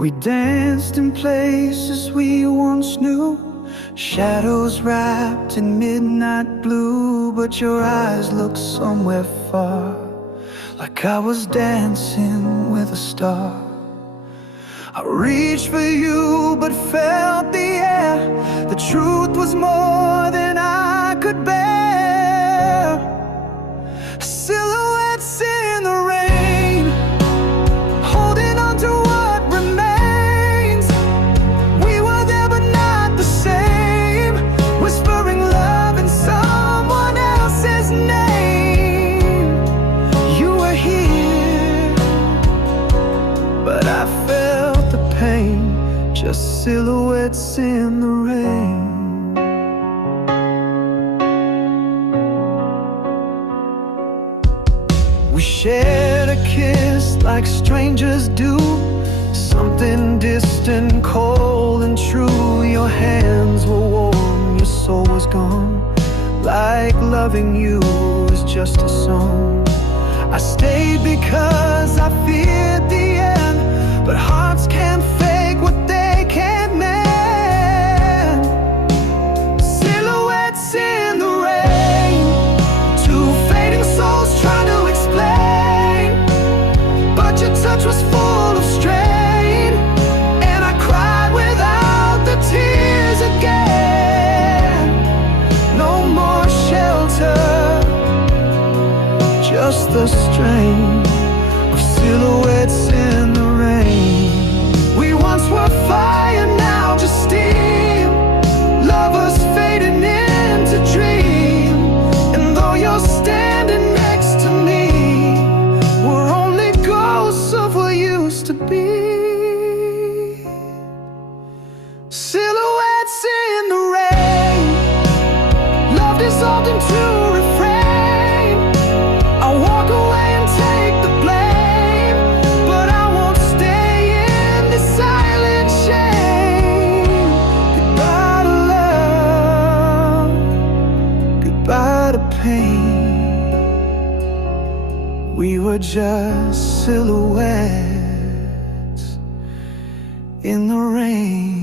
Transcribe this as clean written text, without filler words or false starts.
We danced in places we once knew, shadows wrapped in midnight blue. But your eyes looked somewhere far, like I was dancing with a star. I reached for you but felt the air. The truth was more than I could bear. Silhouettes in the rain, holding on to what remains. We were there but not the same, whispering love in someone else's name. You were here, but I felt the pain, just silhouettes in the rain. We shared a kiss like strangers do, something distant, cold and true. Your hands were warm, your soul was gone, like loving you was just a song. I stayed because I feared the end, but hearts can't fake what they can't mend. Silhouettes in the rain, two fading souls trying to explain, but your touch was full of strain, and I cried without the tears again. No more shelter, just the strain of silhouettes in the rain. We once were fire, now just steam, lovers fading into dream. And though you're standing next to me, we're only ghosts of what used to be. Silhouettes in the rain, love dissolved into refrain. I walk away and take the blame, but I won't stay in this silent shame. Goodbye to love, goodbye to pain. We were just silhouettes in the rain.